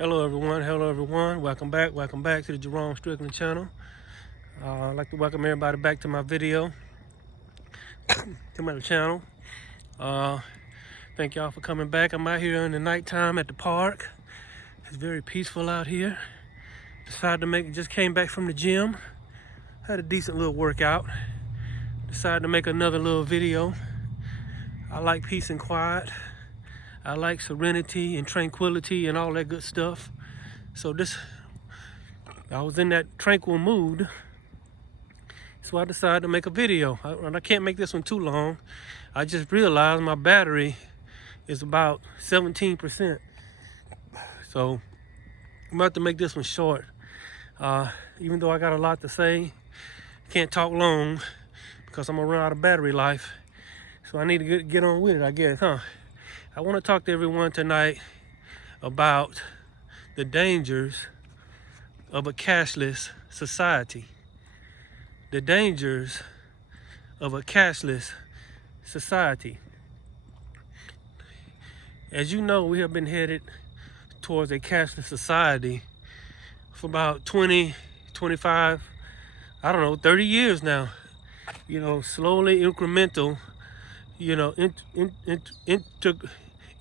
Hello everyone, welcome back to the Jerome Strickland channel. I'd like to welcome everybody back to my video, to my channel. Thank y'all for coming back. I'm out here in the nighttime at the park. It's very peaceful out here. Just came back from the gym, had a decent little workout. Decided to make another little video. I like peace and quiet. I like serenity and tranquility and all that good stuff. So I was in that tranquil mood, so I decided to make a video. I can't make this one too long. I just realized my battery is about 17%. So I'm about to make this one short. Even though I got a lot to say, can't talk long because I'm gonna run out of battery life. So I need to get on with it, I guess, huh? I want to talk to everyone tonight about the dangers of a cashless society. The dangers of a cashless society. As you know, we have been headed towards a cashless society for about 20, 25, 30 years now. Slowly, incremental,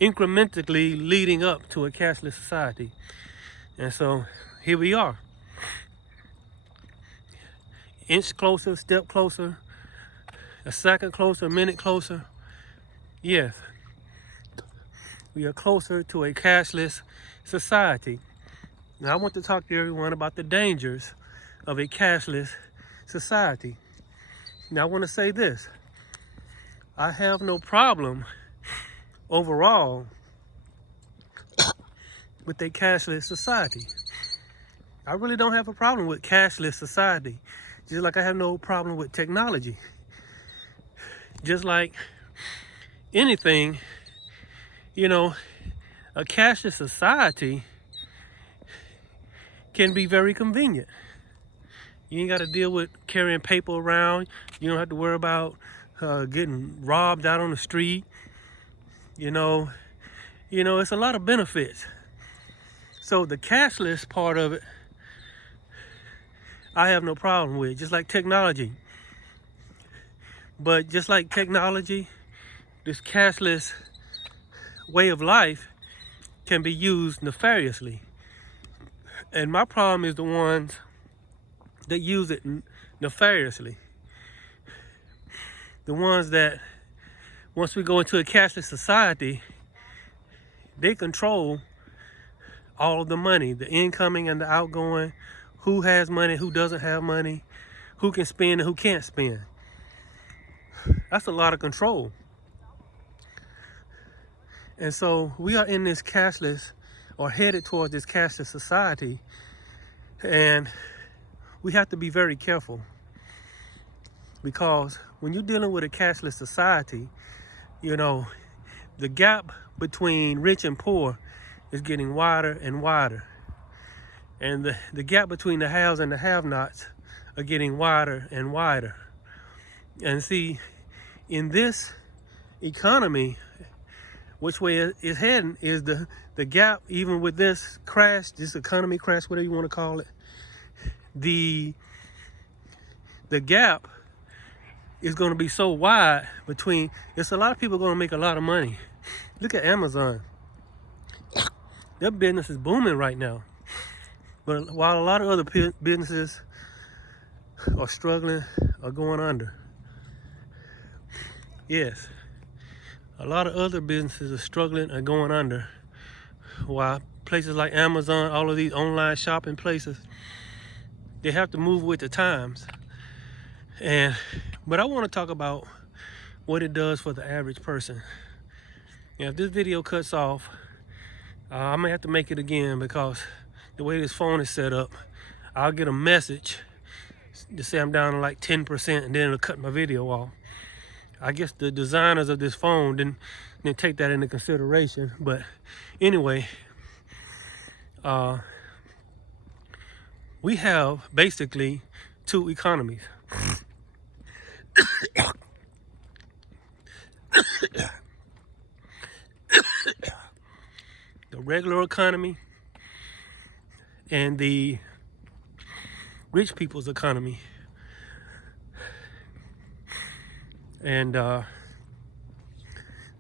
incrementally leading up to a cashless society. And so here we are. Inch closer, step closer, a second closer, a minute closer. Yes, we are closer to a cashless society. Now I want to talk to everyone about the dangers of a cashless society. Now I want to say this. I have no problem overall with a cashless society. I really don't have a problem with cashless society. Just like I have no problem with technology. Just like anything, a cashless society can be very convenient. You ain't got to deal with carrying paper around. You don't have to worry about getting robbed out on the street. It's a lot of benefits. So the cashless part of it, I have no problem with, just like technology. But just like technology, this cashless way of life can be used nefariously. And my problem is the ones that use it nefariously. The ones that, once we go into a cashless society, they control all of the money, the incoming and the outgoing, who has money, who doesn't have money, who can spend and who can't spend. That's a lot of control. And so we are in this cashless, or headed towards this cashless society, and we have to be very careful, because when you're dealing with a cashless society, the gap between rich and poor is getting wider and wider. And the gap between the haves and the have-nots are getting wider and wider. And see, in this economy, which way it's heading is the gap, even with this crash, this economy crash, whatever you want to call it, the gap is going to be so wide between, it's a lot of people going to make a lot of money. Look at Amazon. Their business is booming right now. But while a lot of other businesses are struggling or going under. Yes, a lot of other businesses are struggling or going under. While places like Amazon, all of these online shopping places, they have to move with the times. But I want to talk about what it does for the average person. If this video cuts off, I may have to make it again, because the way this phone is set up, I'll get a message to say I'm down to like 10%, and then it'll cut my video off. I guess the designers of this phone didn't take that into consideration. But anyway, we have basically two economies. The regular economy and the rich people's economy. And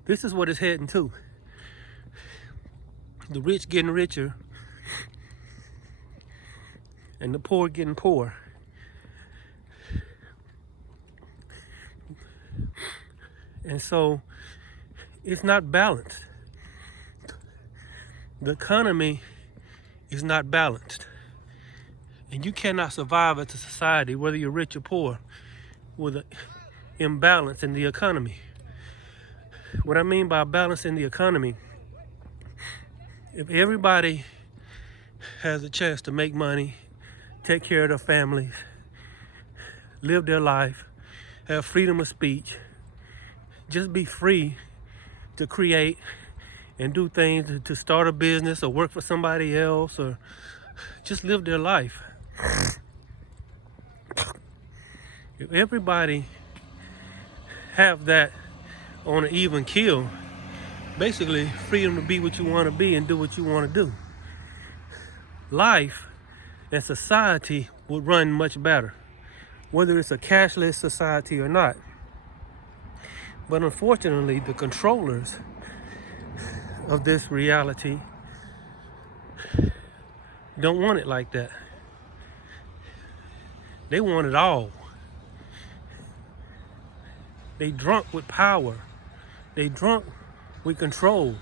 this is what it's heading to. The rich getting richer and the poor getting poorer. And so it's not balanced. The economy is not balanced. And you cannot survive as a society, whether you're rich or poor, with an imbalance in the economy. What I mean by balance in the economy, if everybody has a chance to make money, take care of their families, live their life, have freedom of speech, just be free to create and do things, to start a business or work for somebody else, or just live their life. If everybody have that on an even keel, basically freedom to be what you want to be and do what you want to do, life and society would run much better, whether it's a cashless society or not. But unfortunately, the controllers of this reality don't want it like that. They want it all. They drunk with power. They drunk with control.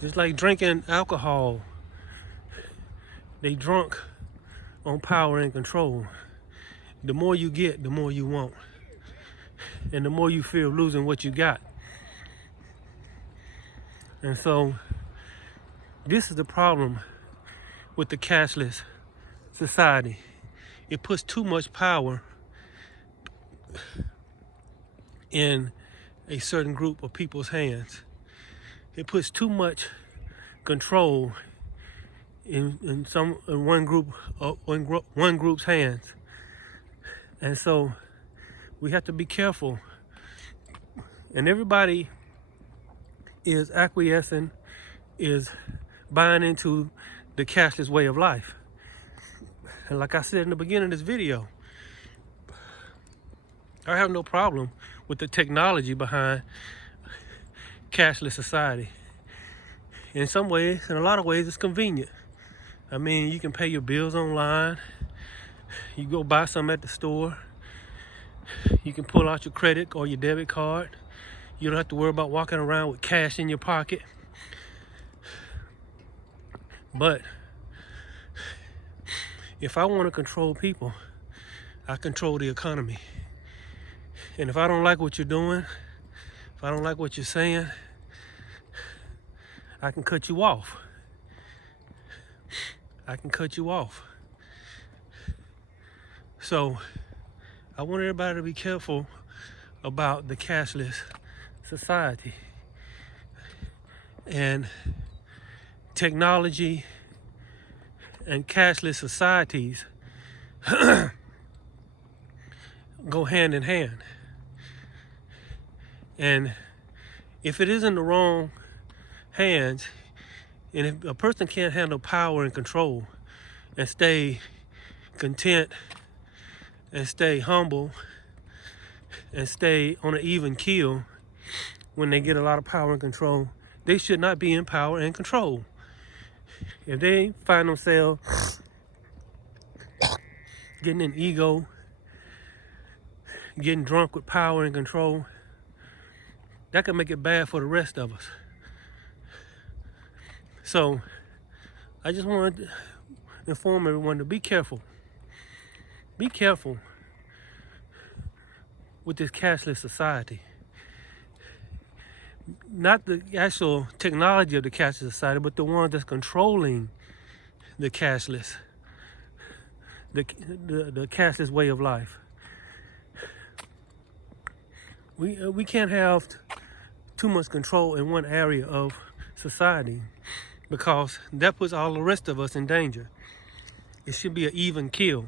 Just like drinking alcohol. They drunk on power and control. The more you get, the more you want. And the more you fear losing what you got. And so, this is the problem with the cashless society. It puts too much power in a certain group of people's hands. It puts too much control in one group's hands. And so we have to be careful. And everybody is acquiescing, is buying into the cashless way of life. And like I said in the beginning of this video, I have no problem with the technology behind cashless society. In some ways, in a lot of ways, it's convenient. I mean, you can pay your bills online. You go buy something at the store. You can pull out your credit or your debit card. You don't have to worry about walking around with cash in your pocket. But if I want to control people, I control the economy. And if I don't like what you're doing, if I don't like what you're saying, I can cut you off. I can cut you off. So I want everybody to be careful about the cashless society. And technology and cashless societies go hand in hand. And if it is in the wrong hands, and if a person can't handle power and control and stay content and stay humble and stay on an even keel when they get a lot of power and control, they should not be in power and control. If they find themselves getting an ego, getting drunk with power and control, that can make it bad for the rest of us. So I just wanted to inform everyone to be careful. Be careful with this cashless society. Not the actual technology of the cashless society, but the one that's controlling the cashless, the cashless way of life. We can't have too much control in one area of society, because that puts all the rest of us in danger. It should be an even keel.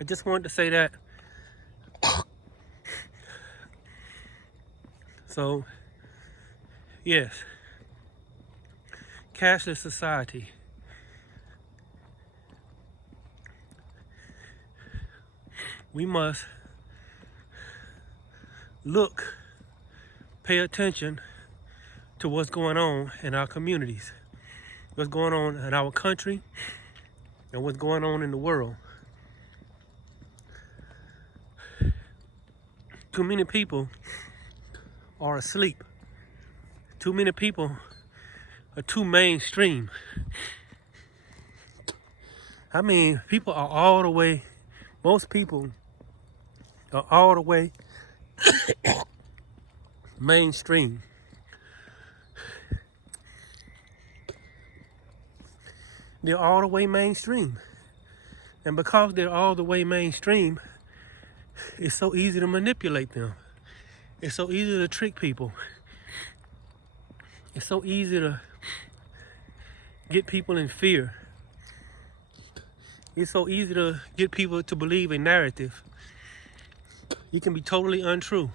I just wanted to say that. So, yes, cashless society. We must look, pay attention to what's going on in our communities, what's going on in our country, and what's going on in the world. Too many people are asleep. Too many people are too mainstream. I mean, people are all the way, most people are all the way mainstream. They're all the way mainstream. And because they're all the way mainstream, it's so easy to manipulate them. It's so easy to trick people. It's so easy to get people in fear. It's so easy to get people to believe a narrative. You can be totally untrue,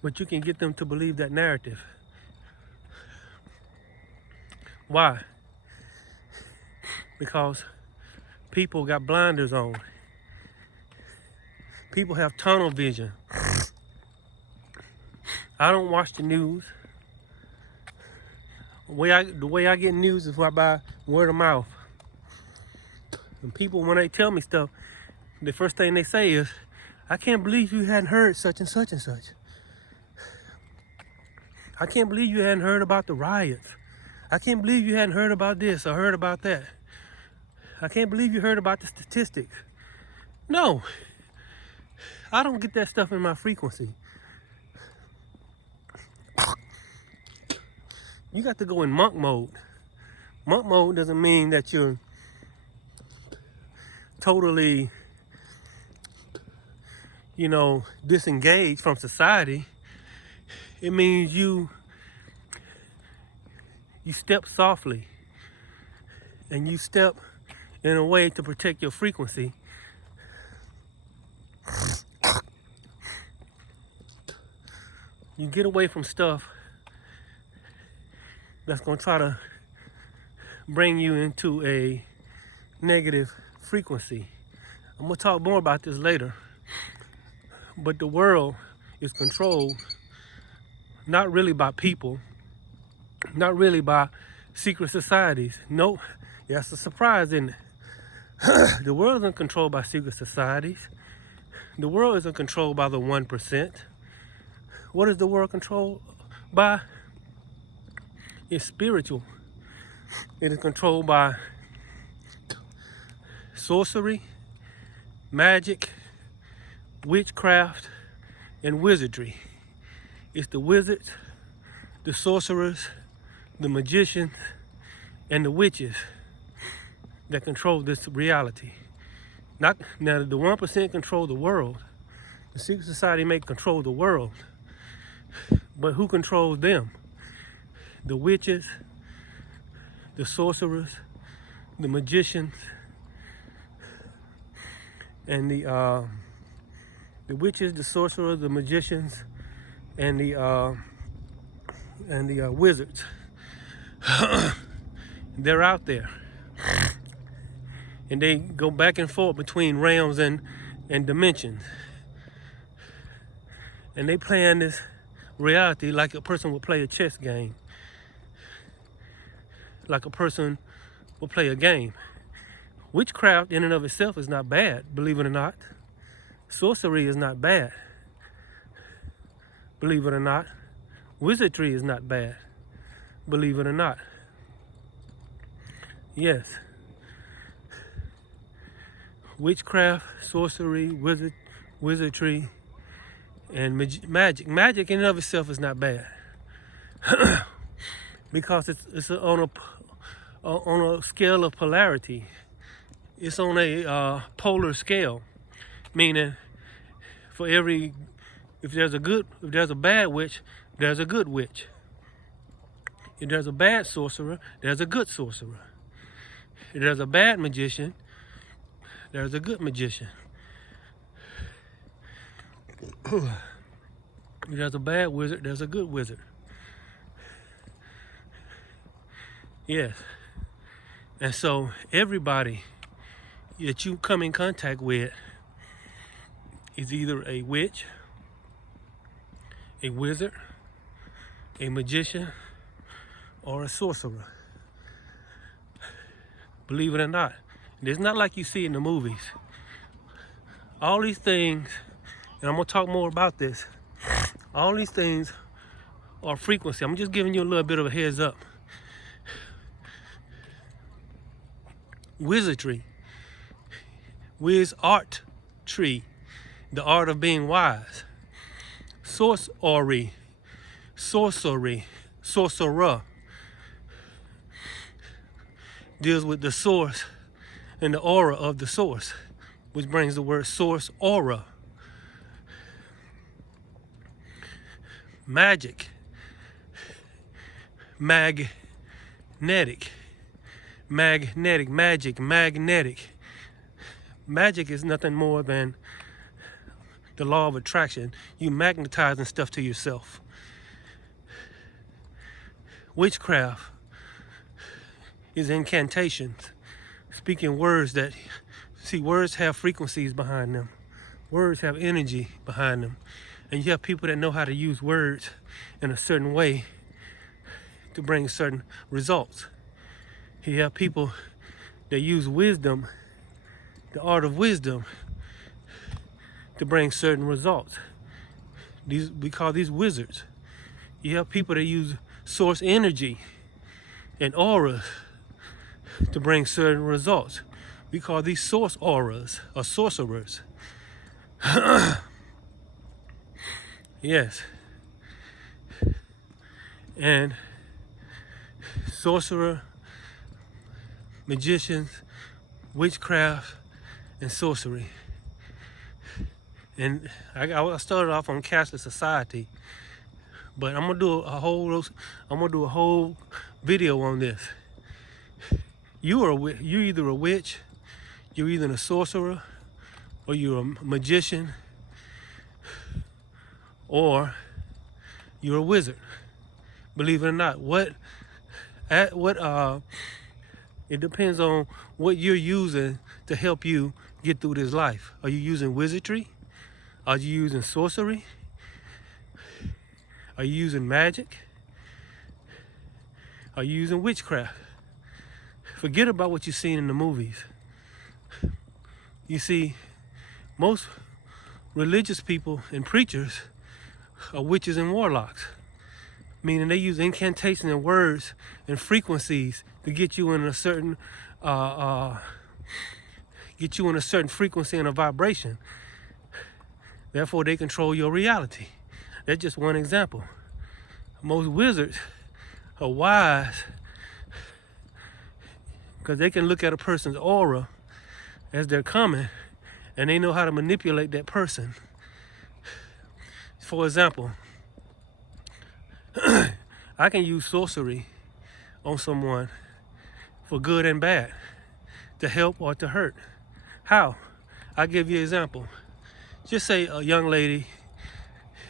but you can get them to believe that narrative. Why? Because people got blinders on. People have tunnel vision. I don't watch the news. The way I get news is by word of mouth. And people, when they tell me stuff, the first thing they say is, I can't believe you hadn't heard such and such and such. I can't believe you hadn't heard about the riots. I can't believe you hadn't heard about this or heard about that. I can't believe you heard about the statistics. No, I don't get that stuff in my frequency. You got to go in monk mode. Monk mode doesn't mean that you're totally, disengaged from society. It means you step softly and you step in a way to protect your frequency. You get away from stuff that's going to try to bring you into a negative frequency. I'm going to talk more about this later. But the world is controlled not really by people, not really by secret societies. Nope, that's a surprise, isn't it? The world isn't controlled by secret societies. The world isn't controlled by the 1%. What is the world controlled by? It's spiritual. It is controlled by sorcery, magic, witchcraft, and wizardry. It's the wizards, the sorcerers, the magicians, and the witches that control this reality. Not now, the 1% control the world. The secret society may control the world, but who controls them? The witches, the sorcerers, the magicians, and the witches, the sorcerers, the magicians, and the wizards. They're out there, and they go back and forth between realms and dimensions, and they play in this reality like a person would play a chess game, like a person would play a game. Witchcraft in and of itself is not bad, believe it or not. Sorcery is not bad, believe it or not. Wizardry is not bad, believe it or not. Yes. Witchcraft, sorcery, wizardry, and magic. Magic in and of itself is not bad. Because it's on a scale of polarity. It's on a polar scale, meaning for every, if there's a bad witch, there's a good witch. If there's a bad sorcerer, there's a good sorcerer. If there's a bad magician, there's a good magician. If there's a bad wizard, there's a good wizard. Yes. And so everybody that you come in contact with is either a witch, a wizard, a magician, or a sorcerer. Believe it or not. It's not like you see in the movies. All these things, and I'm going to talk more about this, all these things are frequency. I'm just giving you a little bit of a heads up. Wizardry, wiz art tree, the art of being wise. Sorcery, sorcerer, deals with the source and the aura of the source, which brings the word source aura. Magic, magnetic. Magic is nothing more than the law of attraction. You magnetizing stuff to yourself. Witchcraft is incantations, speaking words that, see, words have frequencies behind them. Words have energy behind them. And you have people that know how to use words in a certain way to bring certain results. You have people that use wisdom, the art of wisdom, to bring certain results. We call these wizards. You have people that use source energy and auras to bring certain results. We call these source auras or sorcerers. Yes. And sorcerer, magicians, witchcraft, and sorcery. And I started off on cashless society, but I'm gonna do a whole video on this. You're either a witch, you're either a sorcerer, or you're a magician, or you're a wizard. Believe it or not, it depends on what you're using to help you get through this life. Are you using wizardry? Are you using sorcery? Are you using magic? Are you using witchcraft? Forget about what you've seen in the movies. You see, most religious people and preachers are witches and warlocks, meaning they use incantations and words and frequencies to get you in a certain frequency and a vibration. Therefore, they control your reality. That's just one example. Most wizards are wise because they can look at a person's aura as they're coming, and they know how to manipulate that person. For example, I can use sorcery on someone for good and bad, to help or to hurt. How? I'll give you an example. Just say a young lady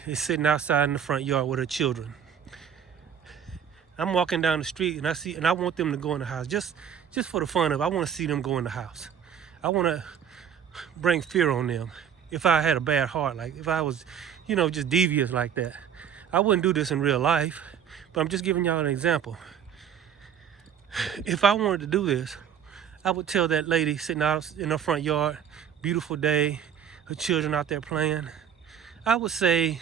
is sitting outside in the front yard with her children. I'm walking down the street and I want them to go in the house. Just for the fun of it, I want to see them go in the house. I want to bring fear on them. If I had a bad heart, like if I was, just devious like that, I wouldn't do this in real life, but I'm just giving y'all an example. If I wanted to do this, I would tell that lady sitting out in her front yard, beautiful day, her children out there playing. I would say,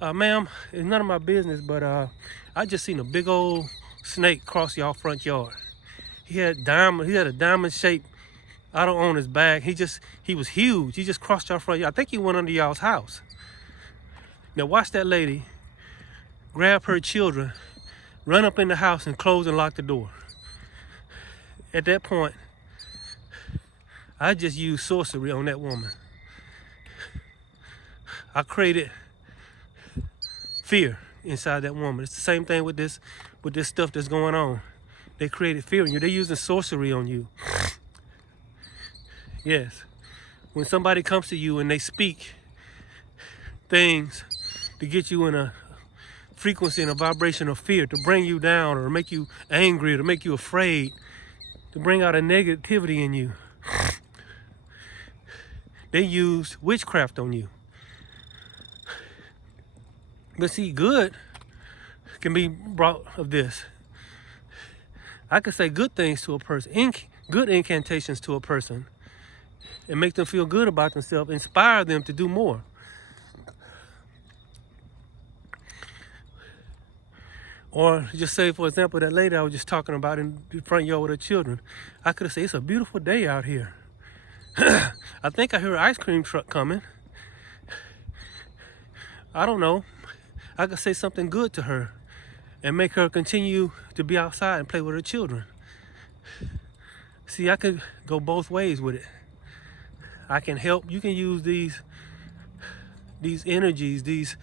ma'am, it's none of my business, but I just seen a big old snake cross y'all front yard. He had a diamond shaped, I don't own his bag. He was huge. He just crossed y'all front yard. I think he went under y'all's house. Now watch that lady grab her children, run up in the house and close and lock the door. At that point, I just used sorcery on that woman. I created fear inside that woman. It's the same thing with this stuff that's going on. They created fear in you. They're using sorcery on you. Yes. When somebody comes to you and they speak things to get you in a frequency and a vibration of fear, to bring you down or make you angry or to make you afraid, to bring out a negativity in you. They use witchcraft on you. But see, good can be brought of this. I could say good things to a person, good incantations to a person, and make them feel good about themselves, inspire them to do more. Or just say, for example, that lady I was just talking about in the front yard with her children. I could have said, it's a beautiful day out here. I think I hear an ice cream truck coming. I don't know. I could say something good to her and make her continue to be outside and play with her children. See, I could go both ways with it. I can help. You can use these energies, these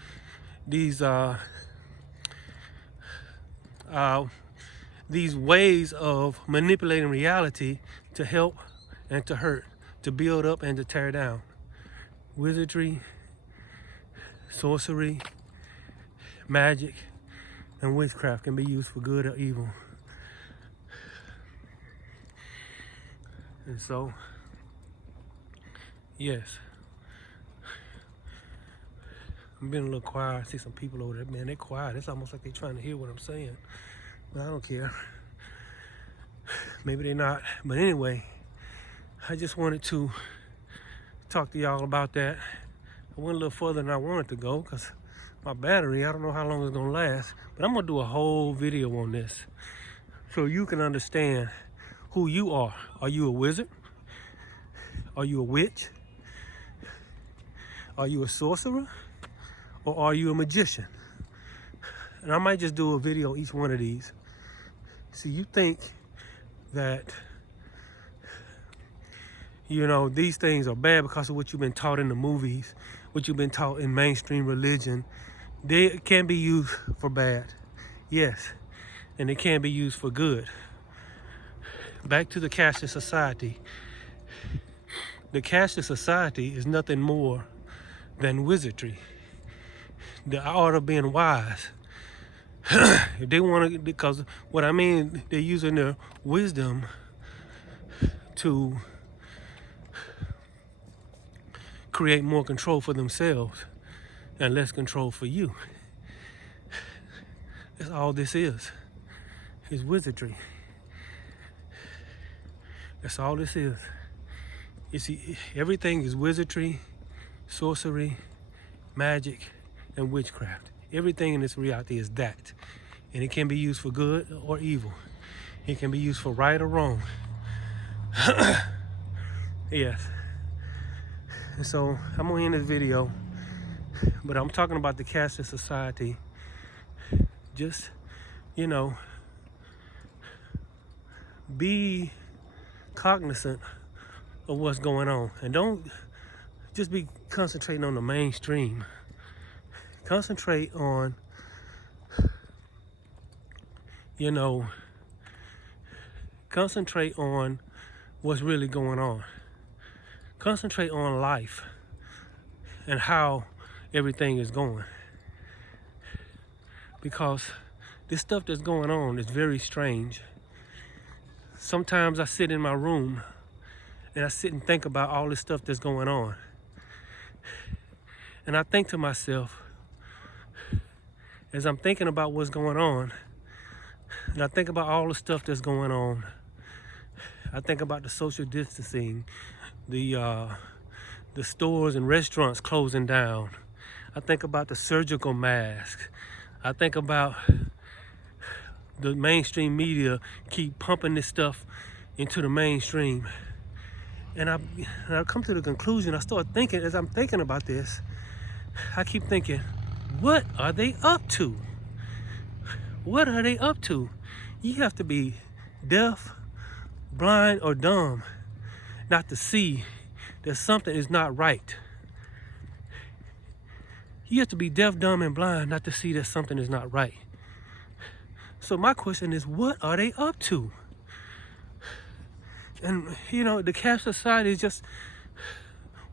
ways of manipulating reality to help and to hurt, to build up and to tear down. Wizardry, sorcery, magic, and witchcraft can be used for good or evil. And so, yes, I'm being a little quiet. I see some people over there, man, they're quiet. It's almost like they're trying to hear what I'm saying. But I don't care. Maybe they're not. But anyway, I just wanted to talk to y'all about that. I went a little further than I wanted to go because my battery, I don't know how long it's gonna last. But I'm gonna do a whole video on this so you can understand who you are. Are you a wizard? Are you a witch? Are you a sorcerer? Or are you a magician? And I might just do a video on each one of these. See, you think that, you know, these things are bad because of what you've been taught in the movies, what you've been taught in mainstream religion. They can be used for bad, yes, and they can be used for good. Back to the cashless society. The cashless society is nothing more than wizardry, the art of being wise. If they want to, because what I mean, they're using their wisdom to create more control for themselves and less control for you. That's all this is wizardry. That's all this is. You see, everything is wizardry, sorcery, magic, and witchcraft. Everything in this reality is that. And it can be used for good or evil. It can be used for right or wrong. Yes. And so I'm gonna end this video, but I'm talking about the cashless society. Just, you know, be cognizant of what's going on. And don't just be concentrating on the mainstream. Concentrate on, you know, concentrate on what's really going on. Concentrate on life and how everything is going. Because this stuff that's going on is very strange. Sometimes I sit in my room and I sit and think about all this stuff that's going on. And I think to myself, as I'm thinking about what's going on, and I think about all the stuff that's going on, I think about the social distancing, the stores and restaurants closing down. I think about the surgical masks. I think about the mainstream media keep pumping this stuff into the mainstream. And I come to the conclusion, I start thinking, as I'm thinking about this, I keep thinking, what are they up to? What are they up to? You have to be deaf, blind, or dumb not to see that something is not right. You have to be deaf, dumb, and blind not to see that something is not right. So my question is, what are they up to? And, you know, the cash society is just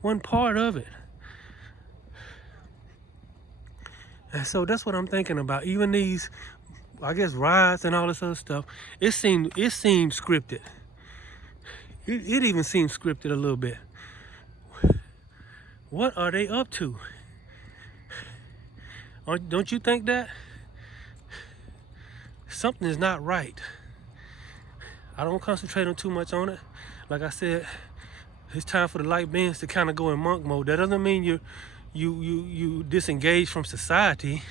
one part of it. And so that's what I'm thinking about. Even these, I guess, rides and all this other stuff, it seemed scripted. It even seemed scripted a little bit. What are they up to? Don't you think that? Something is not right. I don't concentrate on too much on it. Like I said, it's time for the light beings to kind of go in monk mode. That doesn't mean you disengage from society.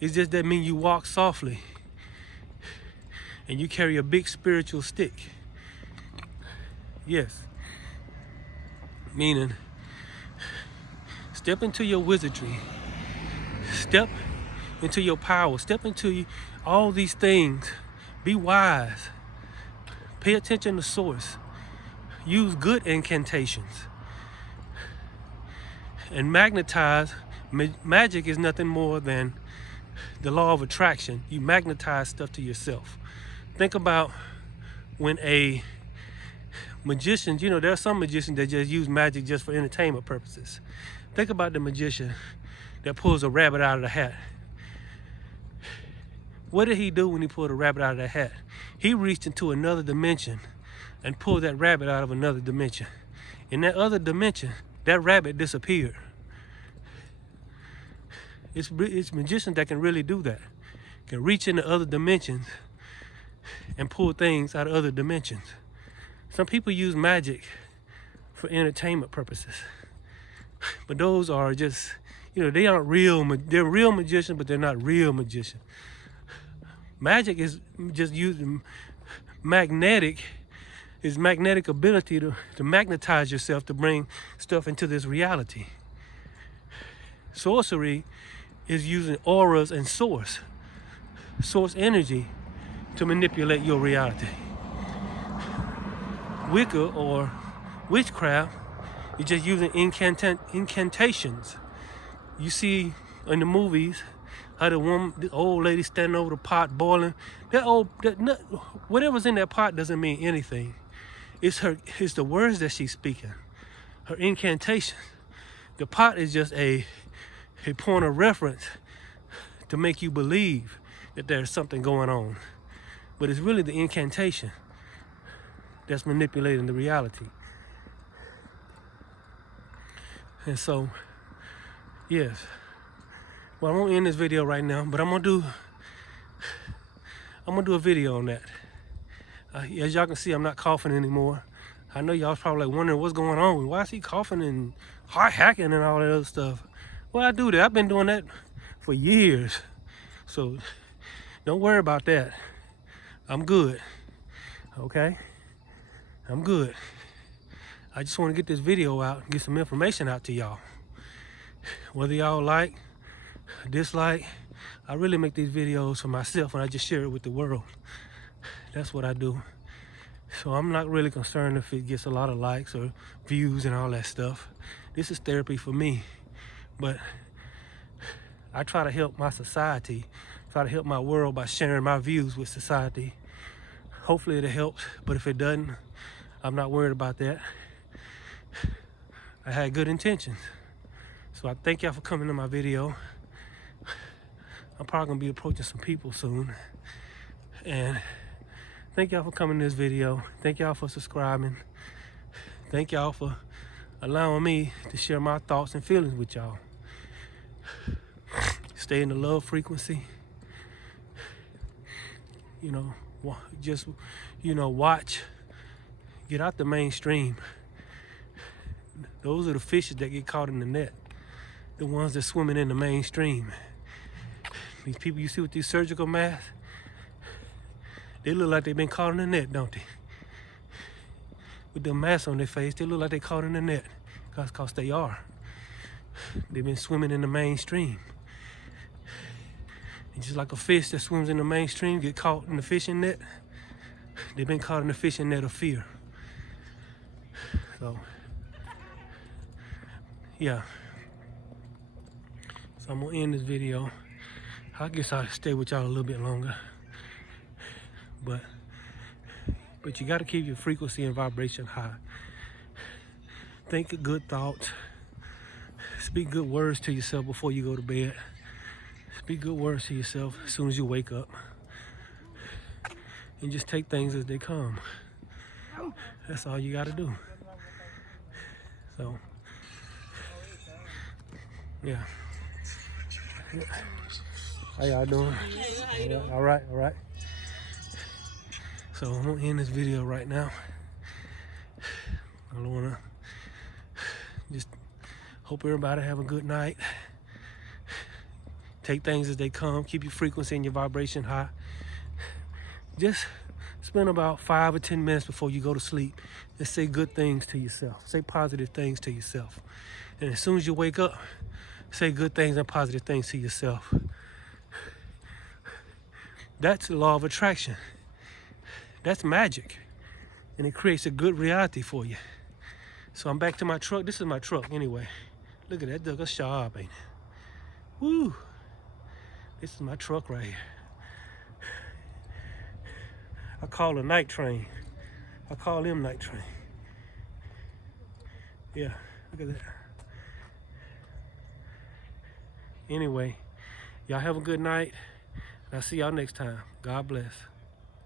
It's just that means you walk softly and you carry a big spiritual stick. Yes. Meaning, step into your wizardry. Step into your power. Step into all these things. Be wise. Pay attention to source. Use good incantations. And magnetize. Magic is nothing more than the law of attraction. You magnetize stuff to yourself. Think about when a magician, you know, there are some magicians that just use magic just for entertainment purposes. Think about the magician that pulls a rabbit out of the hat. What did he do when he pulled a rabbit out of the hat? He reached into another dimension and pulled that rabbit out of another dimension. In that other dimension, that rabbit disappeared. It's magicians that can really do that. Can reach into other dimensions and pull things out of other dimensions. Some people use magic for entertainment purposes. But those are just, you know, they aren't real. They're real magicians, but they're not real magicians. Magic is just using magnetic ability to magnetize yourself to bring stuff into this reality. Sorcery is using auras and source energy to manipulate your reality. Wicca or witchcraft is just using incantations. You see in the movies how the old lady standing over the pot boiling. Whatever's in that pot doesn't mean anything. It's the words that she's speaking, her incantation. The pot is just a point of reference to make you believe that there's something going on. But it's really the incantation that's manipulating the reality. And so, yes. Well, I'm gonna end this video right now, but I'm gonna do a video on that. As y'all can see, I'm not coughing anymore. I know y'all probably like wondering what's going on. Why is he coughing and heart hacking and all that other stuff? Well, I do that. I've been doing that for years. So don't worry about that. I'm good. Okay? I'm good. I just want to get this video out and get some information out to y'all. Whether y'all like, dislike, I really make these videos for myself and I just share it with the world. That's what I do. So I'm not really concerned if it gets a lot of likes or views and all that stuff. This is therapy for me. But I try to help my society, try to help my world by sharing my views with society. Hopefully it helps, but if it doesn't, I'm not worried about that. I had good intentions. So I thank y'all for coming to my video. I'm probably gonna be approaching some people soon. And thank y'all for coming to this video. Thank y'all for subscribing. Thank y'all for allowing me to share my thoughts and feelings with y'all. Stay in the love frequency. You know, just, you know, watch. Get out the mainstream. Those are the fishes that get caught in the net. The ones that swimming in the mainstream. These people you see with these surgical masks, they look like they've been caught in the net, don't they? With the masks on their face, they look like they caught in the net. Because they are. They've been swimming in the mainstream. And just like a fish that swims in the mainstream get caught in the fishing net, they've been caught in the fishing net of fear. So, yeah. So I'm gonna end this video. I guess I'll stay with y'all a little bit longer. But you gotta keep your frequency and vibration high. Think good thoughts. Speak good words to yourself before you go to bed. Speak good words to yourself as soon as you wake up. And just take things as they come. That's all you gotta do. So, yeah. How y'all doing? All right. So I'm gonna end this video right now. I don't wanna just hope everybody have a good night. Take things as they come. Keep your frequency and your vibration high. Just spend about 5 or 10 minutes before you go to sleep and say good things to yourself. Say positive things to yourself. And as soon as you wake up, say good things and positive things to yourself. That's the law of attraction. That's magic. And it creates a good reality for you. So I'm back to my truck. This is my truck anyway. Look at that, Doug. That's sharp, ain't it? Woo! This is my truck right here. I call it night train. I call him night train. Yeah, look at that. Anyway, y'all have a good night. And I'll see y'all next time. God bless.